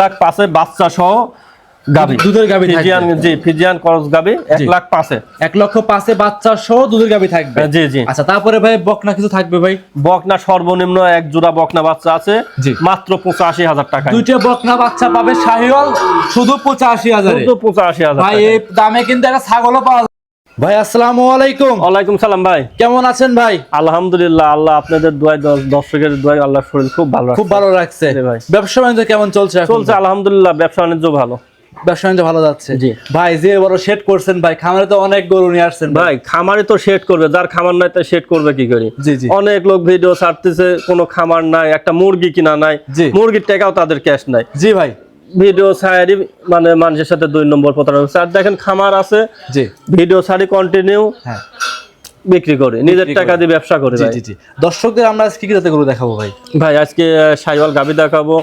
লাখ পাঁচে বাচ্চা সহ গাবি। দুধের থাকবে। ফিজিয়ান জি ফিজিয়ান করস গাবি লাখ পাঁচে। লক্ষ পাঁচে বাচ্চা সহ দুধের গাভী থাকবে। জি জি। আচ্ছা তারপরে ভাই বকনা কিছু থাকবে ভাই? বকনা সর্বনিম্ন এক জোড়া বকনা বাচ্চা আছে মাত্র পঁচাশি হাজার টাকা। দুইটা বকনা বাচ্চা পাবে শাহিওয়াল শুধু পঁচাশি হাজারে। শুধু পঁচাশি হাজার ভাই এই দামে কিন্তু একটা ছাগলও পাওয়া যায় ভাই আসসালামু আলাইকুম। ওয়ালাইকুম সালাম ভাই। কেমন আছেন ভাই? আলহামদুলিল্লাহ আল্লাহ আপনাদের দশ- দর্শকের দোয়াই আল্লাহ শরীর খুব ভালো খুব ভালো জি ভাই। ব্যবসা বাণিজ্য কেমন চলছে চলছে আলহামদুলিল্লাহ ব্যবসা বাণিজ্য ভালো। ব্যবসা বাণিজ্য ভালো যাচ্ছে। জি। ভাই যে বড় সেট করছেন ভাই খামারে তো অনেক গরু নিয়ে আসছেন ভাই। খামারে তো শেড করবে যার খামার নাই তাই শেড করবে কি করি? জি, জি। অনেক লোক ভিডিও ছাড়তেছে কোনো খামার নাই একটা মুরগি কিনা নাই। মুরগির টাকাও তাদের ক্যাশ নাই। জি ভাই। ভিডিও ছাড়ি মানে মানুষের সাথে দুই নম্বর প্রতারণা হচ্ছে। আর দেখেন খামার আছে। জি। ভিডিও ছাড়ি কন্টিনিউ বিক্রি করে নিজের টাকা দিয়ে ব্যবসা করে জি জি দর্শকদের আমরা আজকে কি গরু দেখাবো ভাই? ভাই আজকে সাইওয়াল গাবি দেখাবো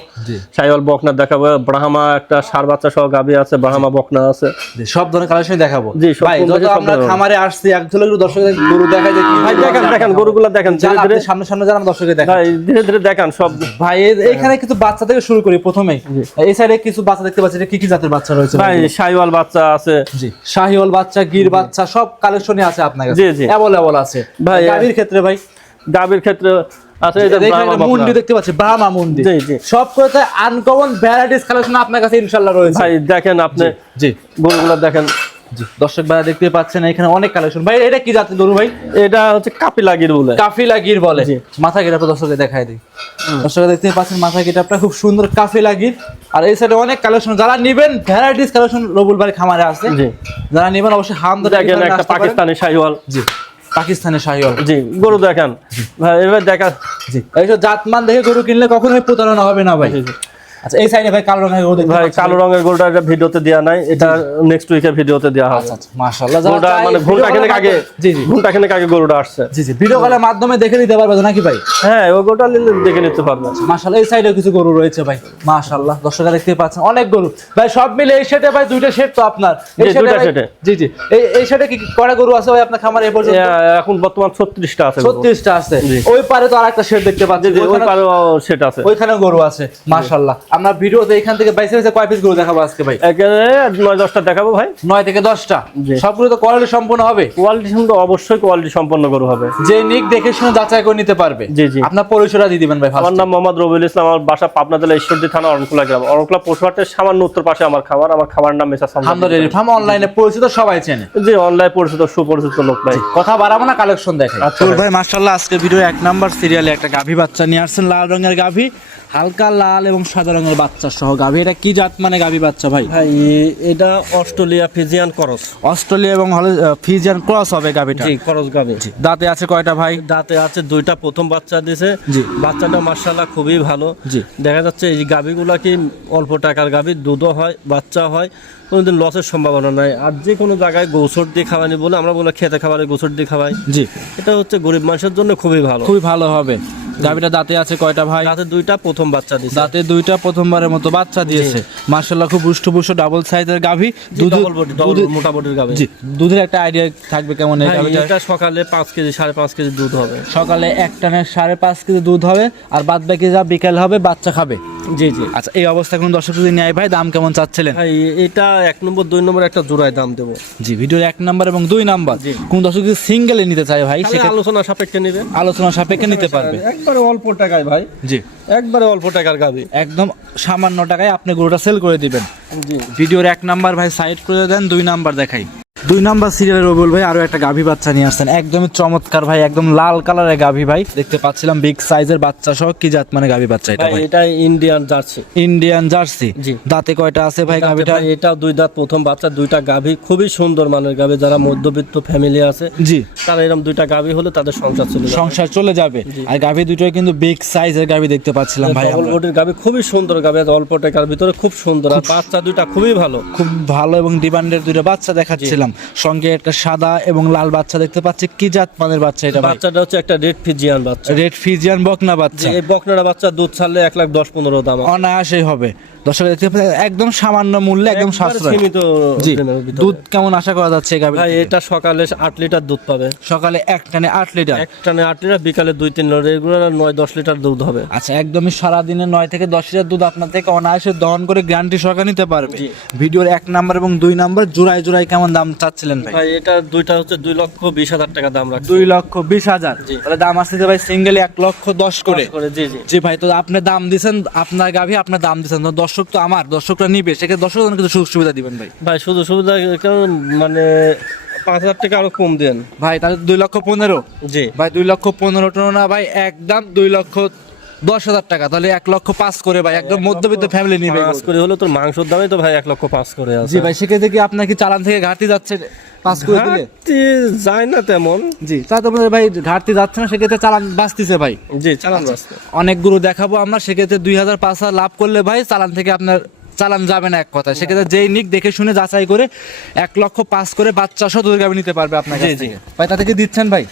সাইওয়াল বকনা দেখাবো ব্রাহ্মা একটা সার বাচ্চা সহ গাবি আছে ব্রাহ্মা বকনা আছে। সব ধরনের কালেকশন দেখাবো। জি, ভাই যত আমরা খামারে আসছি এক ঝলক দর্শকদের গরু দেখাই যে ভাই দেখেন দেখেন। গরুগুলা দেখেন ধীরে ধীরে। সামনে সামনে আমরা দর্শকদের দেখাই ভাই ধীরে ধীরে দেখান সব। ভাই এখানে কিছু বাচ্চা থেকে শুরু করি প্রথমে। এই সাইডে কিছু বাচ্চা দেখতে পাচ্ছি কি কি জাতের বাচ্চা রয়েছে ভাই সাইওয়াল বাচ্চা আছে। জি শাহিওয়াল বাচ্চা গির বাচ্চা সব কালেকশনই আছে আপনার কাছে। জি, জি। অ্যাভেলেবল আছে। ভাই, ক্ষেত্রে ভাই? গাবির ক্ষেত্রে আছে এই যে এখানে ব্রাহ্মা বকনা। মুন্ডি দেখতে পাচ্ছি ব্রাহ্মা মুন্ডি। জি, জি। সব করতে আনকমন ভ্যারাইটিস কালেকশন আপনার কাছে ইনশাআল্লাহ রয়েছে। ভাই দেখেন আপনি জি গরুগুলো দেখেন। দর্শক ভাই দেখতে পাচ্ছেন এখানে অনেক কালেকশন ভাই এটা কি জাতের গরু ভাই? এটা হচ্ছে কাপিলা গির বলে। কাফিলা গির বলে মাথা গির দর্শককে দেখাই দিই। দর্শক দেখতে পাচ্ছেন মাথা গির খুব সুন্দর কাফিলা গির আর এই সাইডে অনেক কালেকশন যারা নেবেন ভ্যারাইটিস কালেকশন রবুল ভাই খামারে আছে। যারা নেবেন অবশ্যই হাম দেখেন একটা পাকিস্তানি সাইওয়াল জি। পাকিস্তানের শাহিওয়াল। জি গরু দেখেন। ভাই এবার দেখা। জি। এইসব জাতমান দেখে গরু কিনলে কখনোই প্রতারণা হবে না ভাই। আচ্ছা এই সাইডে ভাই কালো রঙের গরু ভাই কালো রঙের গরুটা এটা ভিডিওতে দেওয়া নাই এটা নেক্সট উইকের ভিডিওতে দেওয়া হবে। আচ্ছা আচ্ছা মাশাআল্লাহ। গরুটা মানে ঘণ্টা খানেক আগে জি জি। ঘণ্টা খানেক আগে গরুটা আসছে। জি জি ভিডিও কলের মাধ্যমে দেখে দিতে পারবে নাকি ভাই? হ্যাঁ ওই দেখে নিতে পারবে। মাশাআল্লাহ এই সাইডেও কিছু গরু রয়েছে ভাই। মাশাআল্লাহ দর্শকরা দেখতে পাচ্ছেন অনেক গরু। ভাই সব মিলে এই সেটে ভাই দুইটা সেট তো আপনার। এই দুইটা সেটে। জি জি। এই এই সেটে কি কয়টা গরু আছে ভাই আপনার খামারে এ পর্যন্ত? এখন বর্তমান ছত্রিশটা আছে গরু। ছত্রিশটা আছে। ওই পারে তো আরেকটা সেট দেখতে পাচ্ছি ওই ওইখানে- পারেও সেটা আছে। ওইখানে গরু আছে মাশাআল্লাহ। আমরা ভিডিওতে এখান থেকে বাইসে বাইসে কয় পিস গরু দেখাবো আজকে ভাই? এখানে নয় দশটা দেখাবো ভাই। নয় থেকে দশটা। সবগুলো তো কোয়ালিটি সম্পূর্ণ হবে? কোয়ালিটি সুন্দর অবশ্যই কোয়ালিটি সম্পন্ন গরু হবে। যে নিক দেখে শুনে যাচাই করে নিতে পারবে। জি, জি। আপনার পরিচয়টা দিয়ে দিবেন ভাই আমার নাম মোহাম্মদ রবিউল ইসলাম আমার বাসা পাবনা জেলা ঈশ্বরদী থানা অরণকুলা গ্রাম। অরণকুলা পশুহাটের সামান্য উত্তর পাশে আমার খাবার। আমার খাবার নাম মেসা হামদা ডেয়ারি ফার্ম অনলাইনে পরিচিত সবাই চেনে। জি অনলাইন পরিচিত সুপরিচিত লোক ভাই। কথা বাড়াবো না কালেকশন দেখাই। আচ্ছা ভাই। ভাই মাশাআল্লাহ আজকে ভিডিও এক নাম্বার সিরিয়ালে একটা গাভী বাচ্চা নিয়ে আসছেন লাল রঙের গাভী। হালকা লাল এবং সাদা রঙের বাচ্চা সহ গাভী। এটা কি জাত মানে গাভী বাচ্চা ভাই? ভাই এটা অস্ট্রেলিয়া ফিজিয়ান ক্রস। অস্ট্রেলিয়া এবং ফিজিয়ান ক্রস হবে গাভীটা? জি ক্রস গাভি। দাঁতে আছে কয়টা ভাই? দাঁতে আছে দুইটা প্রথম বাচ্চা দিছে। জি। বাচ্চাটা মার্শাল্লাহ খুবই ভালো। জি। দেখা যাচ্ছে এই গাভিগুলা কি অল্প টাকার গাভি দুধও হয় বাচ্চা হয়। কোনোদিন লসের সম্ভাবনা নাই। আর যে কোনো জায়গায় গোসর দিয়ে খাওয়ানি বলে আমরা বলে খেতে খাবারে গোসর দিয়ে খাওয়াই। জি। এটা হচ্ছে গরিব মানুষের জন্য খুবই ভালো। খুবই ভালো হবে। গাভীটা দাঁতে আছে কয়টা ভাই? দাঁতে দুইটা প্রথম বাচ্চা দিছে। দাঁতে দুইটা প্রথমবারের মতো বাচ্চা দিয়েছে। মার্শাল্লাহ খুব পুষ্ট ডাবল সাইজের গাভী। দুধ ডবল বডি ডবল মোটা বডির গাভি। জি দুধের একটা আইডিয়া থাকবে কেমন এই ভাই, গাভীটার? এটা সকালে পাঁচ কেজি সাড়ে পাঁচ কেজি দুধ হবে। সকালে এক টানে সাড়ে পাঁচ কেজি দুধ হবে আর বাদ বাকি যা বিকেল হবে বাচ্চা খাবে। জি জি। আচ্ছা এই অবস্থা কোন দর্শক যদি নেয় ভাই দাম কেমন চাচ্ছিলেন? ভাই এটা এক নম্বর দুই নম্বর একটা জোড়ায় দাম দেবো। জি ভিডিওর এক নাম্বার এবং দুই নাম্বার। কোন দর্শক যদি সিঙ্গেলে নিতে চায় ভাই সেটা আলোচনা সাপেক্ষে নেবে। আলোচনা সাপেক্ষে নিতে পারবে। একবারে অল্প টাকায় ভাই। জি। একবারে অল্প টাকার গাবে। একদম সামান্য টাকায় আপনি গরুটা সেল করে দিবেন। জি। ভিডিওর এক নাম্বার ভাই সাইড করে দেন দুই নাম্বার দেখাই। দুই নাম্বার সিরিয়ালের রবিউল ভাই আরও একটা গাভী বাচ্চা নিয়ে আসছেন। একদমই চমৎকার ভাই একদম লাল কালারের গাভী ভাই। দেখতে পাচ্ছিলাম বিগ সাইজের বাচ্চা সহ কি জাত মানে গাভী বাচ্চা এটা ভাই এটা ইন্ডিয়ান জার্সি ইন্ডিয়ান জার্সি। দাঁতে কয়টা আছে ভাই গাভীটা এটা দুই দাঁত প্রথম বাচ্চা দুইটা গাভী খুবই সুন্দর মানের গাভী। যারা মধ্যবিত্ত ফ্যামিলি আছে জি। তারা এরকম দুইটা গাভী হলে তাদের সংসার চলে যাবে। সংসার চলে যাবে। আর গাভী দুটোই কিন্তু বিগ সাইজের গাভী দেখতে পাচ্ছিলাম ভাই আমরা। গাভী খুবই সুন্দর গাভী অল্প টাকার ভিতরে খুব সুন্দর। আর বাচ্চা দুইটা খুবই ভালো। খুব ভালো এবং ডিমান্ডের দুটো বাচ্চা দেখাচ্ছিলাম। সঙ্গে একটা সাদা এবং লাল বাচ্চা দেখতে পাচ্ছি। কি জাত মানের বাচ্চা এটা বাচ্চাটা হচ্ছে একটা রেড ফিজিয়ান বাচ্চা। রেড ফিজিয়ান বকনা বাচ্চা। এই বকনাটা বাচ্চা দুধ ছাড়লে এক লাখ দশ পনেরো দাম। অনায়াসেই হবে। দর্শক দেখতে পাচ্ছেন একদম সামান্য মূল্যে একদম সাশ্রয় সীমিত জি। দুধ কেমন আশা করা যাচ্ছে গাভী ভাই এটা সকালে আট লিটার দুধ পাবে। সকালে এক টানে আট লিটার? এক টানে আট লিটার বিকালে দুই তিন লিটার। এগুলো নয় দশ লিটার দুধ হবে। আচ্ছা একদমই সারাদিনে নয় থেকে দশ লিটার দুধ আপনার থেকে অনায়াসে দহন করে গ্যারান্টি সরকার নিতে পারবে। ভিডিওর এক নাম্বার এবং দুই নাম্বার জোড়ায় জোড়ায় কেমন দাম চাচ্ছিলেন ভাই? ভাই এটা দুইটা হচ্ছে দুই লক্ষ বিশ হাজার টাকা দাম রাখছে। দুই লক্ষ বিশ হাজার? তাহলে দাম আসছে যে ভাই সিঙ্গেল এক লক্ষ দশ করে। করে জি জি। জি ভাই তো আপনি দাম দিছেন আপনার গাভী আপনার দাম দিছেন তো দর্শক তো আমার দর্শকরা নিবে সেক্ষেত্রে দর্শক কিছু সুযোগ সুবিধা দিবেন ভাই। ভাই সুযোগ সুবিধা মানে পাঁচ হাজার টাকা আরও কম দেন। ভাই তাহলে দুই লক্ষ পনেরো। জি। ভাই দুই লক্ষ পনেরো টাকা না ভাই একদম দুই লক্ষ দশ হাজার টাকা তাহলে এক লক্ষ পাঁচ করে ভাই একদম মধ্যবিত্ত ফ্যামিলি নিবে পাঁচ করে হলো তোর মাংসর দামে তো ভাই এক লক্ষ পাঁচ করে আছে। জি ভাই সেক্ষেত্রে কি আপনার কি চালান থেকে ঘাটতি যাচ্ছে পাঁচ করে দিলে? ঘাটতি যায় না তেমন। জি তা তো ভাই ঘাটতি যাচ্ছে না সেক্ষেত্রে চালান বাঁচতেছে ভাই। জি চালান রাস্তা অনেকগুলো দেখাবো আমরা সেক্ষেত্রে দুই হাজার পাঁচ হাজার লাভ করলে ভাই চালান থেকে আপনার চালান যাবে না এক কথা সেক্ষেত্রে যেই নিক দেখে শুনে যাচাই করে এক লক্ষ পাঁচ করে বাচ্চা সহ দুধের গাভী নিতে পারবে আপনাকে। ভাই তাতে কি দিচ্ছেন ভাই?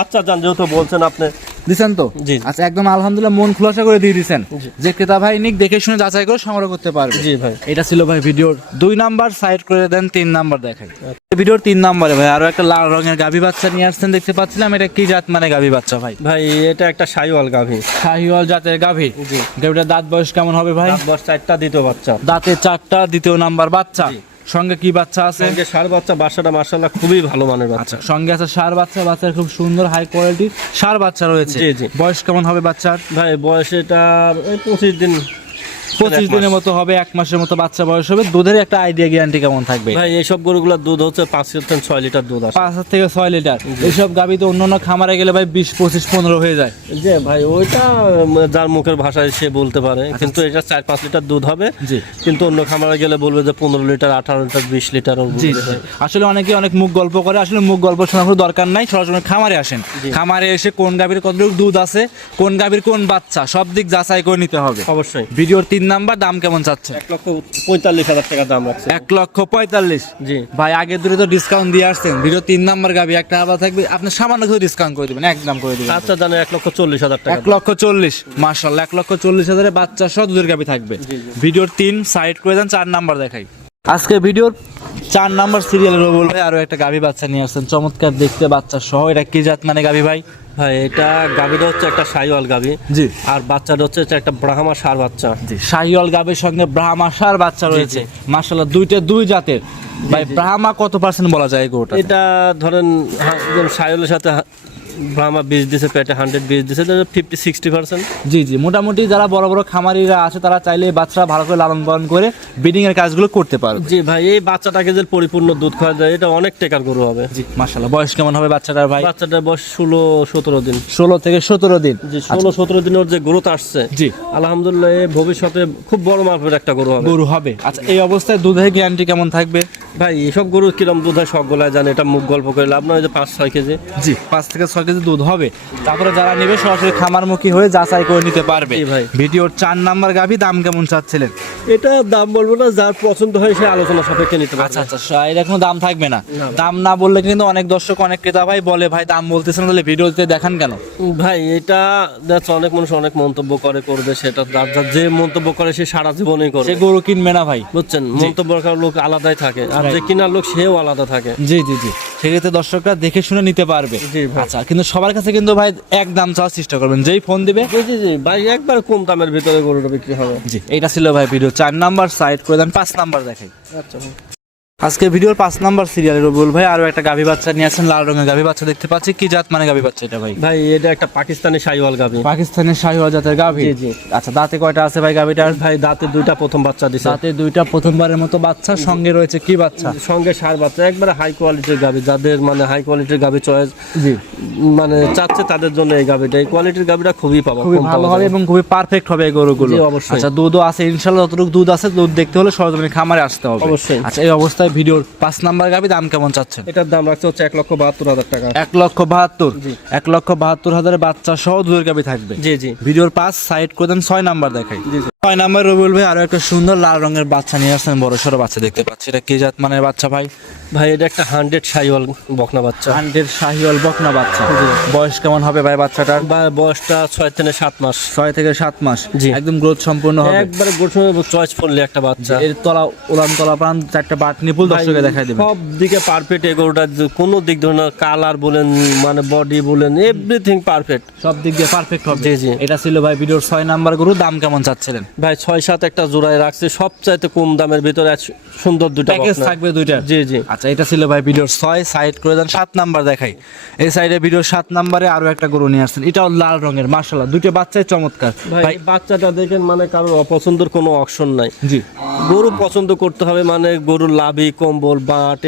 আচ্ছা জান যেহেতু বলছেন আপনি। দিচ্ছেন তো? জি। আচ্ছা একদম আলহামদুলিল্লাহ মন খোলাসা করে দিয়ে দিচ্ছেন যে ক্রেতা ভাই নিক দেখে শুনে যাচাই করে সংগ্রহ করতে পারবে। জি ভাই। এটা ছিল ভাই ভিডিওর দুই নাম্বার সাইড করে দেন তিন নাম্বার দেখাই। ভিডিওর তিন নাম্বারে ভাই আরও একটা লাল রঙের গাভী বাচ্চা নিয়ে আসছেন দেখতে পাচ্ছিলাম। এটা কি জাত মানে গাভী বাচ্চা ভাই? ভাই এটা একটা সাইওয়াল গাভী। শাহিওয়াল জাতের গাভী। গাভীটার দাঁত বয়স কেমন হবে ভাই? দশ চারটা দ্বিতীয় বাচ্চা। দাঁতে চারটা দ্বিতীয় নাম্বার বাচ্চা। সঙ্গে কি বাচ্চা আছে? সঙ্গে সার বাচ্চা বাচ্চাটা মাশাআল্লাহ খুবই ভালো মানের বাচ্চা। আচ্ছা সঙ্গে আছে সার বাচ্চা বাচ্চার খুব সুন্দর হাই কোয়ালিটির সার বাচ্চা রয়েছে। জি, জি। বয়স কেমন হবে বাচ্চার? ভাই বয়স এটা পঁচিশ দিন পঁচিশ দিনের মতো হবে এক মাসের মতো বাচ্চা বয়স হবে। দুধের একটা আইডিয়া গ্যারান্টি কেমন থাকবে? ভাই এইসব গরুগুলোর দুধ হচ্ছে পাঁচ থেকে ছয় লিটার দুধ আসে পাঁচ থেকে ছয় লিটার। এইসব গাভি তো অন্য অন্য খামারে গেলে ভাই বিশ পঁচিশ পনেরো হয়ে যায়। যে ভাই ওইটা যার মুখের ভাষায় সে বলতে পারে। কিন্তু এটা চার পাঁচ লিটার দুধ হবে। জি। কিন্তু অন্য খামারে গেলে বলবে যে পনেরো লিটার আঠারো লিটার বিশ লিটার জি। আসলে অনেকে অনেক মুখ গল্প করে। আসলে মুখ গল্প শোনার কোনো দরকার নাই। সরাসরি খামারে আসেন। খামারে এসে কোন গাভীর কতটুকু দুধ আছে কোন গাভীর কোন বাচ্চা সব দিক যাচাই করে নিতে হবে। অবশ্যই। ভিডিওর তিন নাম্বার দাম কেমন চাচ্ছে এক লক্ষ পঁয়তাল্লিশ হাজার টাকা দাম রাখছে। এক লক্ষ পঁয়তাল্লিশ? জি। ভাই আগের দূরে তো ডিসকাউন্ট দিয়ে আসছেন। ভিডিও তিন নাম্বার গাবি একটা আবার থাকবে। আপনি সামান্য কিছু ডিসকাউন্ট করে দিবেন একদম করে দিবেন। আচ্ছা জানে এক লক্ষ চল্লিশ হাজার টাকা। এক লক্ষ চল্লিশ মার্শাল এক লক্ষ চল্লিশ হাজারে বাচ্চা সহ দুধের গাবি থাকবে। ভিডিওর তিন সাইড করে দেন চার নাম্বার দেখাই। আজকে ভিডিওর চার নাম্বার সিরিয়ালের রবুল ভাই আরও একটা গাভী বাচ্চা নিয়ে আসছেন। চমৎকার দেখতে বাচ্চা সহ। এটা কি জাত মানে গাভী ভাই? ভাই এটা গাভীটা হচ্ছে একটা সাইওয়াল গাভী। জি। আর বাচ্চাটা হচ্ছে একটা ব্রাহ্মা সার বাচ্চা। জি শাহিওয়াল গাভীর সঙ্গে ব্রাহ্মা সার বাচ্চা রয়েছে। মার্শাল্লাহ দুইটা দুই জাতের। ভাই ব্রাহ্মা কত পার্সেন্ট বলা যায় গরুটা এটা ধরেন সাইওয়ালের সাথে ব্রাহ্মা বীজ দিছে পেটে হান্ড্রেড বীজ দিছে ফিফটি সিক্সটি পার্সেন্ট জি জি মোটামুটি যারা বড় বড় খামারিরা আছে তারা চাইলে বাচ্চারা ভালো করে লালন পালন করে ব্রিডিং এর কাজগুলো করতে পারবে। জি ভাই এই বাচ্চাটাকে যে পরিপূর্ণ দুধ খাওয়া যায় এটা অনেক টেকার গরু হবে। জি মাশাল্লাহ বয়স কেমন হবে বাচ্চাটার ভাই? বাচ্চাটার বয়স ষোলো সতেরো দিন। ষোলো থেকে সতেরো দিন। যে ষোলো সতেরো দিনের যে গ্রোথ আসছে জি। আলহামদুলিল্লাহ এ ভবিষ্যতে খুব বড় মাপের একটা গরু হবে। গরু হবে। আচ্ছা এই অবস্থায় দুধের গ্যারান্টি কেমন থাকবে? ভাই এসব গরু কিরম দুধ হয়? সব গোলায় জানে এটা মুখ গল্প করে লাভ নয় যে পাঁচ ছয় কেজি। জি পাঁচ থেকে ছয় কেজি দুধ হবে। তারপরে যারা নেবে সরাসরি খামারমুখী হয়ে যাচাই করে নিতে পারবে। ভাই। ভিডিওর চার নাম্বার গাভি দাম কেমন চাচ্ছিলেন? এটা দাম বলব না যার পছন্দ হয় সে আলোচনা সাপেক্ষে নিতে পারবে। আচ্ছা আচ্ছা সা- এর কোনো দাম থাকবে না। দাম না বললে কিন্তু অনেক দর্শক অনেক ক্রেতা ভাই বলে ভাই দাম বলতেছেন তাহলে ভিডিওতে দেখান কেন? ভাই এটা দেখছ অনেক মানুষ অনেক মন্তব্য করে করবে সেটা। যার যার যে মন্তব্য করে সে সারা জীবনই সে গরু কিনবে না ভাই। বুঝছেন? মন্তব্য লোক আলাদাই থাকে। আর যে কিনার লোক সেও আলাদা থাকে। জি জি জি। সেক্ষেত্রে দর্শকরা দেখে শুনে নিতে পারবে। আচ্ছা কিন্তু সবার কাছে কিন্তু ভাই এক দাম চাওয়ার চেষ্টা করবেন। যেই ফোন দিবে জি জি জি। ভাই একবার কম দামের ভিতরে গরুটা বিক্রি হবে। জি এটা ছিল ভাই ভিডিও চার নাম্বার সাইড করে দেন পাঁচ নাম্বার দেখাই। আচ্ছা আজকে ভিডিওর পাঁচ নাম্বার সিরিয়াল রবুল ভাই আরও একটা গাভী বাচ্চা নিয়ে আসেন লাল রঙের গাভী বাচ্চা দেখতে পাচ্ছি। কি জাত মানে গাভী বাচ্চা এটা ভাই? ভাই এটা একটা পাকিস্তানি সাইওয়াল গাবি পাকিস্তানের শাহিওয়াল জাতের গাভী? জি, জি। আচ্ছা দাঁতে কয়টা আছে ভাই গাভীটার? ভাই দাঁতে দুইটা প্রথম বাচ্চা দিছে। দাঁতে দুইটা প্রথমবারের মতো বাচ্চা সঙ্গে রয়েছে কি বাচ্চা? সঙ্গে সার বাচ্চা একবারে হাই কোয়ালিটির গাবি যাদের মানে হাই কোয়ালিটির গাভী চয়েস জি। মানে চাচ্ছে তাদের জন্য এই গাভীটা। এই কোয়ালিটির গাভীটা খুবই পাবা খুবই কম ভালো হবে এবং খুবই পারফেক্ট হবে এই গরুগুলো। অবশ্যই। আচ্ছা দুধও আছে ইনশাল্লাহ যতটুকু দুধ আছে দুধ দেখতে হলে সরজমিনে খামারে আসতে হবে। অবশ্যই। আচ্ছা এই অবস্থায় ভিডিওর পাঁচ নাম্বার গাবি দাম কেমন চাচ্ছেন? এটার দাম রাখছে হচ্ছে এক লক্ষ বাহাত্তর হাজার টাকা। এক লক্ষ বাহাত্তর? এক লক্ষ বাহাত্তর হাজারের বাচ্চা সহ দুধের গাবি থাকবে? জি জি। ভিডিওর পাঁচ সাইড করে দেন ছয় নাম্বার দেখাই। জি ছয় নাম্বার রবিউল ভাই আরও একটা সুন্দর লাল রঙের বাচ্চা নিয়ে আসছেন বড় সড়ো বাচ্চা দেখতে পাচ্ছি। এটা কি জাত মানের বাচ্চা ভাই? ভাই এটা একটা হান্ড্রেড সাইওয়াল বকনা বাচ্চা। হান্ড্রেড শাহিওয়াল বকনা বাচ্চা। বয়স কেমন হবে ভাই বাচ্চাটার? বা বয়সটা ছয় থেকে সাত মাস। ছয় থেকে সাত মাস। জি। একদম গ্রোথ সম্পূর্ণ হবে। একবারে গঠন চয়েস পড়লে একটা বাচ্চা। এর তলা উলান তলা প্রাণ চারটা বাট নিপুল দর্শকে দেখাই দেবেন। সব দিকে পারফেক্ট এগোটা কোনো দিক ধরনের কালার বলেন মানে বডি বলেন এভরিথিং পারফেক্ট সব দিক দিয়ে পারফেক্ট হবে। জি, জি। এটা ছিল ভাই ভিডিওর ছয় নাম্বার গরু দাম কেমন চাচ্ছিলেন? ভাই ছয় সাত একটা জোড়ায় রাখছে সবচাইতে কম দামের ভিতরে সুন্দর দুটা প্যাকেজ থাকবে দুইটা? জি জি। আচ্ছা এটা ছিল ভাই ভিডিওর ছয় সাইড করে দেন সাত নাম্বার দেখাই। এই সাইডে ভিডিওর সাত নাম্বারে আরও একটা গরু নিয়ে আসছেন এটাও লাল রঙের মার্শাল্লাহ দুটো বাচ্চাই চমৎকার। ভাই ভাই বাচ্চাটা দেখেন মানে কারোর অপছন্দের কোনো অপশন নাই। জি। গরু পছন্দ করতে হবে মানে গরুর লাভি কম্বল বাট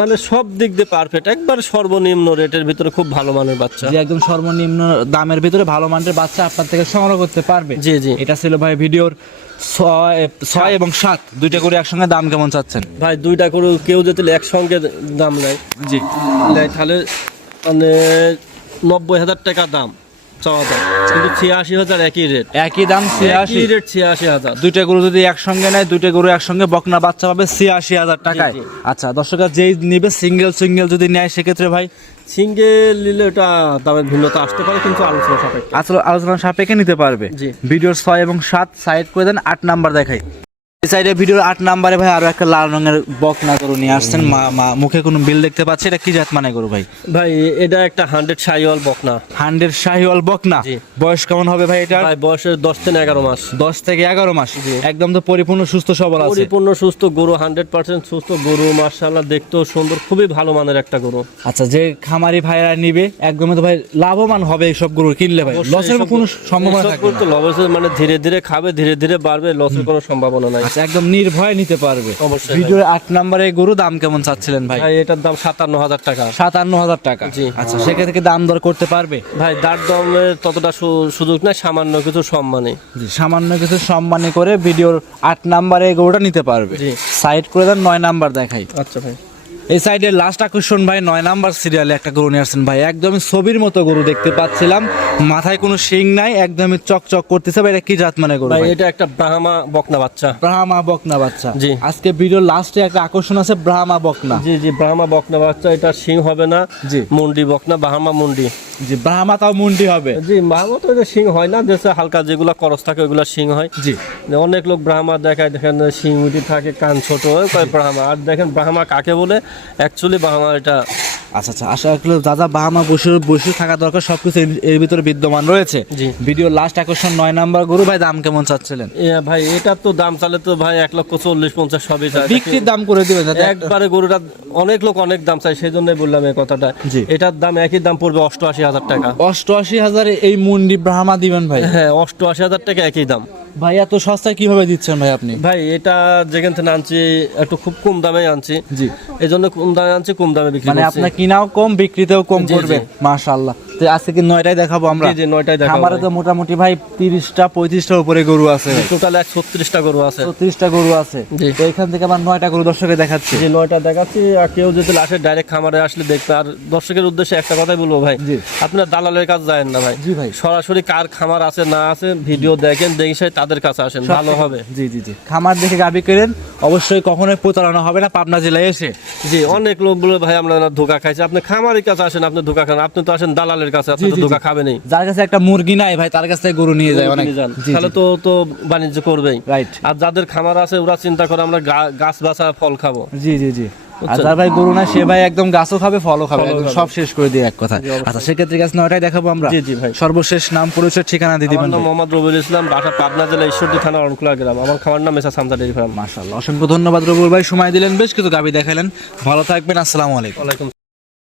মানে সব দিক দিয়ে পারফেক্ট একবার সর্বনিম্ন রেটের ভিতরে খুব ভালো মানের বাচ্চা। একদম সর্বনিম্ন দামের ভিতরে ভালো মানের বাচ্চা আপনার থেকে সংগ্রহ করতে পারবে। জি জি। এটা ছিল ভাই ভিডিওর ছয় ছয় এবং সাত। দুইটা করে একসঙ্গে দাম কেমন চাচ্ছেন? ভাই দুইটা করে কেউ যদি একসঙ্গে দাম নেয়। জি। তাহলে মানে নব্বই হাজার টাকা দাম। চাওয়া দাম কিন্তু ছিয়াশি হাজার একই রেট একই দাম ছিয়াশি। রেট ছিয়াশি হাজার। দুইটা গরু যদি একসঙ্গে নেয় দুইটা গরু একসঙ্গে বকনা বাচ্চা পাবে ছিয়াশি হাজার টাকায়। আচ্ছা দর্শকরা যেই নিবে সিঙ্গেল সিঙ্গেল যদি নেয় সেক্ষেত্রে ভাই? সিঙ্গেল নিলে ওটা দামের ভিন্নতা আসতে পারে কিন্তু আলোচনা সাপেক্ষে। আলোচনা সাপেক্ষে নিতে পারবে। জি। ভিডিওর ছয় এবং সাত সাইড করে দেন আট নাম্বার দেখাই। সাইডে ভিডিওর আট নাম্বারে ভাই আরও একটা লাল রঙের বকনা গরু নিয়ে আসছেন। মুখে কোনো বিল দেখতে পাচ্ছি? এটা কি জাত মানে গরু ভাই? ভাই এটা একটা হান্ড্রেড সাইওয়াল বকনা। হান্ড্রেড শাহিওয়াল বকনা? জি। বয়স কেমন হবে ভাই এটা ভাই বয়সের দশ থেকে এগারো মাস। দশ থেকে এগারো মাস? একদম তো পরিপূর্ণ সুস্থ সবল আছে। পরিপূর্ণ সুস্থ গরু হান্ড্রেড পার্সেন্ট সুস্থ গরু মার্শাল্লাহ দেখতেও সুন্দর খুবই ভালো মানের একটা গরু। আচ্ছা যে খামারি ভাইরা নিবে একদমই তো ভাই লাভবান হবে এইসব গরু কিনলে ভাই। লসের কোনো সম্ভাবনা এসব থাকবে না। লসের মানে ধীরে ধীরে খাবে ধীরে ধীরে বাড়বে লসের কোনো সম্ভাবনা নাই। আচ্ছা একদম নির্ভয় নিতে পারবে। অবশ্যই ভিডিওর আট নম্বরে গরু দাম কেমন চাচ্ছিলেন ভাই? ভাই এটার দাম সাতান্ন হাজার টাকা। সাতান্ন হাজার টাকা। জি। আচ্ছা থেকে দাম দর করতে পারবে? ভাই দাঁড় দমের ততটা সুযোগ নাই সামান্য কিছু সম্মানে। জি, সামান্য কিছু সম্মানে করে ভিডিওর আট নাম্বারে গরুটা নিতে পারবে। সাইড করে দেন নয় নাম্বার দেখাই। আচ্ছা ভাই। এই সাইডে লাস্ট আকর্ষণ ভাই নয় নাম্বার সিরিয়ালে একটা গরু নিয়ে আসছেন ভাই। একদমই ছবির মতো গরু দেখতে পাচ্ছিলাম। মাথায় কোনো শিং নাই একদমই চকচক করতেছে। ভাই এটা কি জাত মানে গরু ভাই? এটা একটা ব্রাহ্মা বকনা বাচ্চা। ব্রাহ্মা বকনা বাচ্চা। জি। আজকে ভিডিওর লাস্টে একটা আকর্ষণ আছে ব্রাহ্মা বকনা। জি জি ব্রাহ্মা বকনা বাচ্চা এটা শিং হবে না। জি। মুন্ডি বকনা ব্রাহ্মা মুন্ডি। জি ব্রাহ্মা তাও মুন্ডি হবে। জি ব্রাহ্মা তো এটা সিং হয় না দেশে হালকা যেগুলো করস থাকে ওইগুলো সিং হয়। জি। অনেক লোক ব্রাহ্মা দেখায় দেখেন শিং উঠি থাকে কান ছোট কয় ব্রাহ্মা। আর দেখেন ব্রাহ্মা কাকে বলে? অ্যাকচুয়ালি ব্রাহ্মা এটা আচ্ছা আচ্ছা আশা করি দাদা বাহামা বসে বসে থাকা দরকার সবকিছু এর- এর ভিতরে বিদ্যমান রয়েছে। জি। ভিডিও লাস্ট আকর্ষণ নয় নাম্বার গরু ভাই দাম কেমন চাচ্ছিলেন? ভাই এটার তো দাম চালে তো ভাই এক লক্ষ চল্লিশ পঞ্চাশ সবই চায়। বিক্রির দাম করে দিবেন একবারে গরুটা অনেক লোক অনেক দাম চাই সেই জন্যই বললাম এই কথাটা। জি। এটার দাম একই দাম পড়বে অষ্টআশি হাজার টাকা। অষ্টআশি হাজারে এই মুন্ডি ব্রাহ্মা দিবেন ভাই। হ্যাঁ অষ্টআশি হাজার টাকা একই দাম। ভাই এত সস্তায় কীভাবে দিচ্ছেন ভাই আপনি? ভাই এটা যেখান থেকে আনছি একটু খুব কম দামে আনছি। জি। এই জন্য কম দামে আনছি কম দামে বিক্রি মানে আপনার কিনাও কম বিক্রিতেও কম করবে। মাশাআল্লাহ। তো আজকে কি নয়টাই দেখাবো আমরা? জি জি নয়টাই দেখা আমারে তো মোটামুটি ভাই তিরিশটা পঁয়ত্রিশটার উপরে গরু আছে টোটাল এক ছত্রিশটা গরু আছে। ছত্রিশটা গরু আছে। তো এখান থেকে আমার নয়টা গরু দর্শকে দেখাচ্ছি। যে নয়টা দেখাচ্ছি। আর কেউ যদি আসে ডাইরেক্ট খামারে আসলে দেখবে। আর দর্শকের উদ্দেশ্যে একটা কথাই বলব ভাই। আপনার দালালের কাছে যায় না ভাই। জি ভাই। সরাসরি কার খামার আছে না আছে ভিডিও দেখেন দেখে তাদের কাছে আসেন। ভালো হবে। জি জি জি। খামার দেখে গাবি করেন অবশ্যই কখনোই প্রতারণা হবে না পাবনা জেলায় এসে। জি অনেক লোক বলে ভাই আমরা ধোকা খাইছি। আপনি খামারের কাছে আসেন আপনি ধোকা খান। আপনি তো আসেন দালালের কাছে আপনি তো ধোকা। খাবেনই। যার কাছে একটা মুরগি নাই ভাই তার কাছ গরু নিয়ে যায় অনেক। তাহলে তো তো বাণিজ্য করবেই। রাইট আর যাদের খামার আছে ওরা চিন্তা করে আমরা গাছ বাছা ফল খাব। জি জি জি। আর ভাই গরু না সে ভাই একদম গাছও খাবে ফলও খাবে। একদম সব শেষ করে দিয়ে এক কথা। আচ্ছা সেক্ষেত্রে গাছ নয়টাই দেখাবো আমরা। জি, জি, ভাই। সর্বশেষ নাম পরিচয় ঠিকানা দিয়ে আমার দিবেন মোহাম্মদ রবিউল ইসলাম বাসা পাবনা জেলা ঈশ্বরদী থানা অরণকুলা গ্রাম। আমার খামার নাম মেসা সামসা ডেরি ফার্ম। মাশাআল্লাহ অসংখ্য ধন্যবাদ রবুল ভাই। সময় দিলেন বেশ কিছু গাবি দেখালেন। ভালো থাকবেন আসসালামু আলাইকুম।